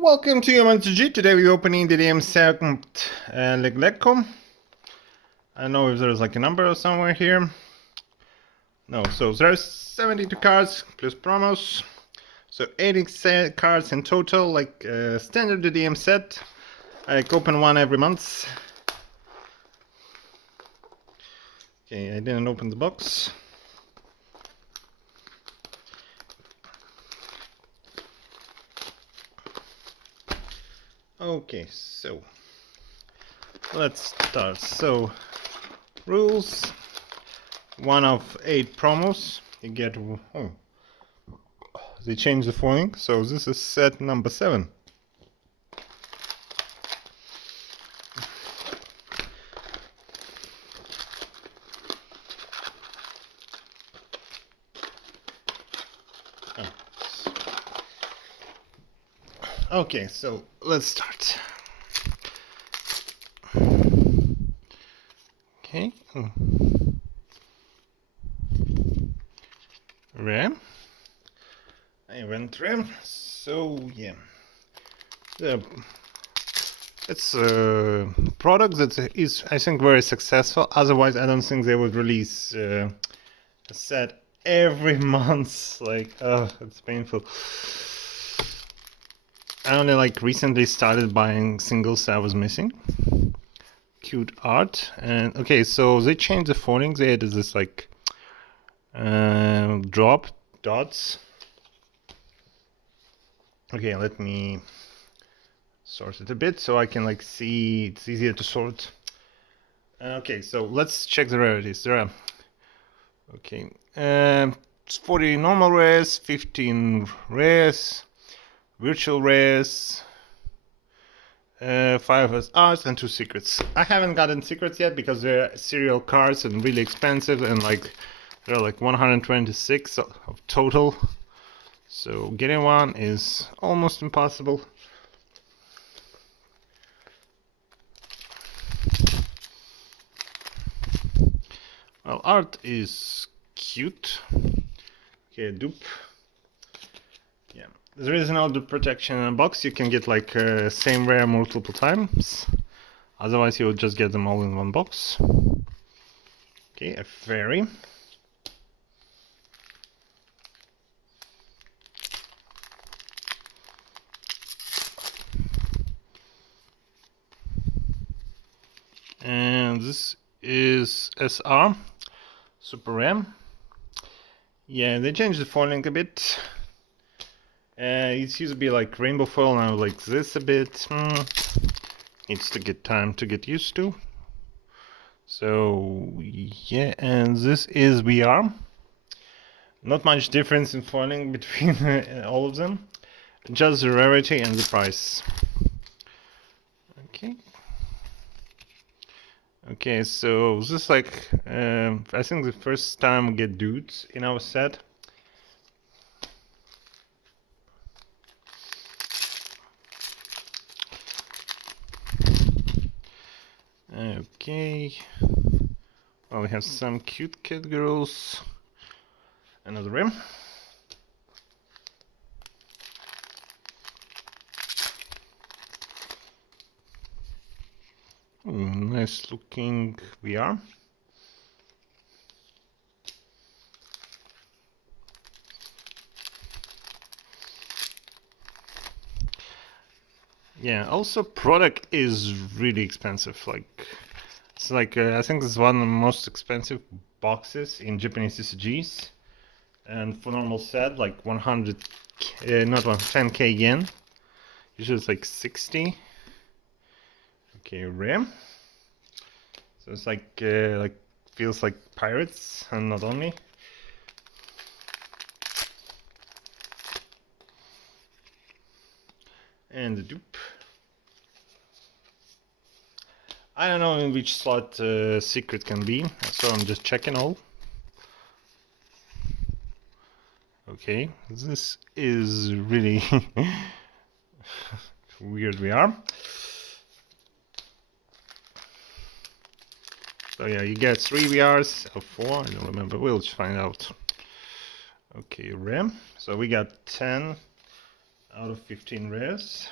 Welcome to DMM. Today we're opening the DMM Legeclo. I don't know if there's like a number somewhere here. No, so there's 72 cards plus promos. So 80 cards in total, like standard DM set. I open one every month. Okay, I didn't open the box. Okay, so let's start. So rules: 1 of 8 promos. You get they changed the foiling, so this is set number 7. Okay, so let's start. Okay. Rare. I went rare. So yeah, it's a product that is, I think, very successful. Otherwise, I don't think they would release a set every month. Like, it's painful. I only recently started buying singles I was missing. Cute art. And okay, so they changed the foiling. They added this drop dots. Okay, let me sort it a bit so I can see. It's easier to sort. Okay, so let's check the rarities. There are, okay, 40 normal rares, 15 rares, virtual rares, 5 as arts, and 2 secrets. I haven't gotten secrets yet because they're serial cards and really expensive, and there are 126 of total. So getting one is almost impossible. Well, art is cute. Okay, dupe. Yeah, there is no dupe protection in a box. You can get same rare multiple times. Otherwise, you'll just get them all in one box. Okay, a fairy. And this is SR, super rare. Yeah, they changed the foiling a bit. It used to be rainbow foil, now like this a bit. Needs to get time to get used to. So yeah, and this is VR. Not much difference in foiling between all of them, just the rarity and the price. Okay. Okay, so this is I think the first time we get dudes in our set. Okay. Well, we have some cute kid girls. Another rim. Nice looking VR. Yeah, also product is really expensive. It's I think it's one of the most expensive boxes in Japanese TCGs. And for normal set, 100, not 10k yen. Usually it's 60. Okay, rare. So it's feels like pirates, and not only. And the dupe. I don't know in which slot secret can be, so I'm just checking all. Okay, this is really weird VR. So yeah, you get 3 VRs or 4, I don't remember, we'll just find out. Okay, rare. So we got 10 out of 15 rares.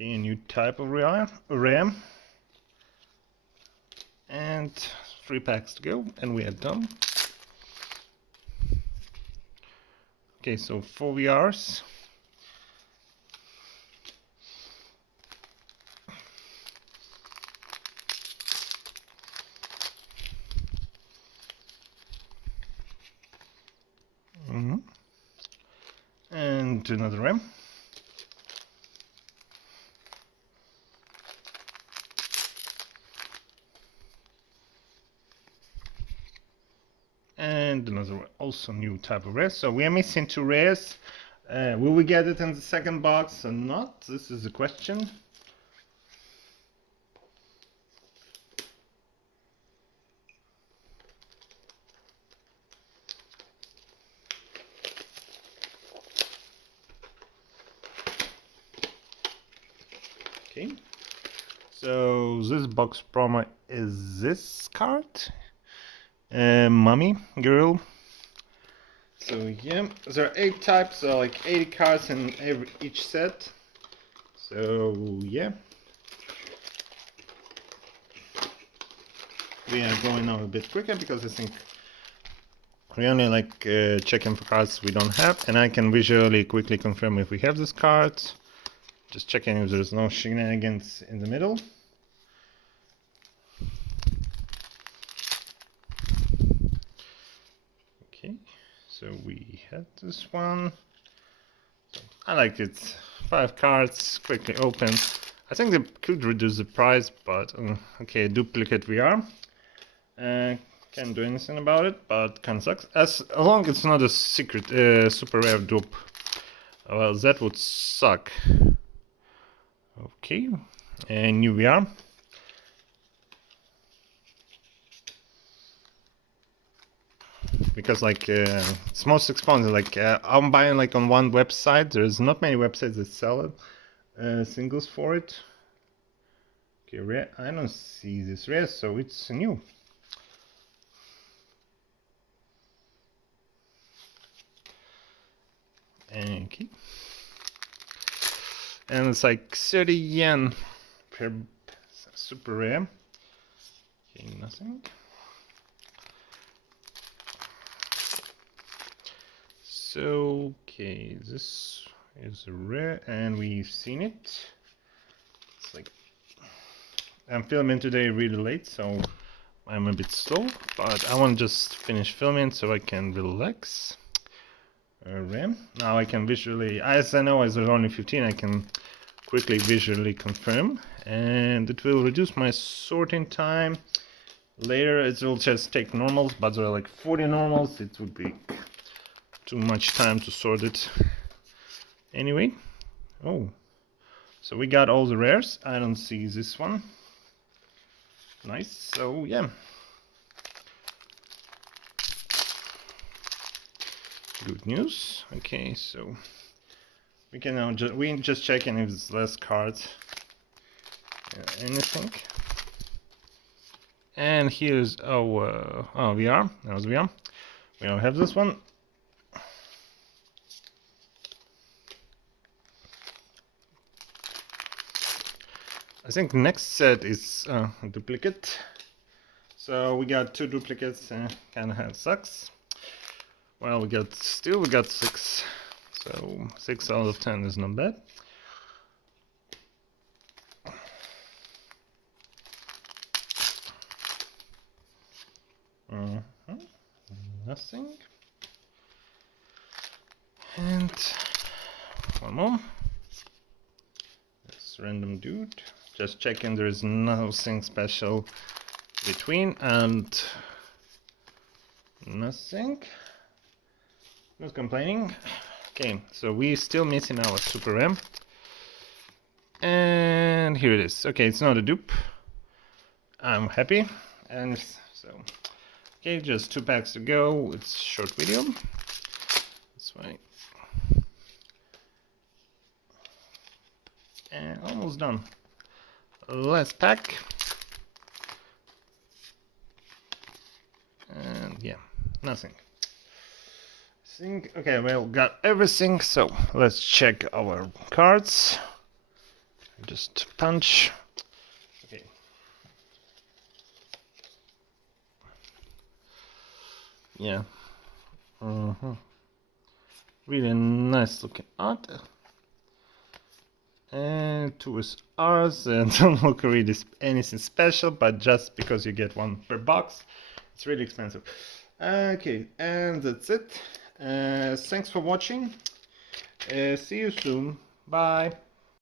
Okay, a new type of RAM. And 3 packs to go, and we are done. Okay, so 4 VRs. And another RAM. And another also new type of rares. So we are missing 2 rares. Will we get it in the second box or not? This is the question. Okay. So this box promo is this card. Mummy Girl. So yeah, there are 8 types, so like 80 cards in each set. So yeah, we are going now a bit quicker because I think we only like checking for cards we don't have, and I can visually quickly confirm if we have this card. Just checking if there's no shenanigans in the middle. Okay, so we had this one. I like it. 5 cards, quickly open. I think they could reduce the price, but okay, duplicate VR. Can't do anything about it, but kind of sucks. As long as it's not a secret super rare dupe. Well, that would suck. Okay, and new VR. Because like it's most expensive. Like I'm buying like on one website. There's not many websites that sell it, singles for it. Okay, rare. I don't see this rare, so it's new. Okay. And it's like 30 yen per super rare. Okay, nothing. So, okay, this is rare and we've seen it. It's like I'm filming today really late, so I'm a bit slow, but I want to just finish filming so I can relax. RAM. Now I can visually, as I know as there's only 15, I can quickly visually confirm, and it will reduce my sorting time. Later it will just take normals, but there are like 40 normals. It would be too much time to sort it. Anyway, oh, so we got all the rares. I don't see this one. Nice. So yeah. Good news. Okay, so we can now just checking if there's less cards. Anything. And here's our VR. That was VR. We don't have this one. I think next set is a duplicate. So we got 2 duplicates. Kind of sucks. Well, we got 6. So 6 out of 10 is not bad. Nothing. And one more. This random dude. Just checking there is nothing special between, and nothing. Not complaining. Okay, so we're still missing our super RAM. And here it is. Okay, it's not a dupe. I'm happy. And so, okay, just 2 packs to go. It's a short video. That's right. And almost done. Last pack. And yeah, nothing. Okay, well, got everything, so let's check our cards just punch. Okay. Yeah. Really nice looking art. And 2 is ours, and don't look really anything special, but just because you get 1 per box, it's really expensive. Okay, and that's it. Thanks for watching. See you soon. Bye.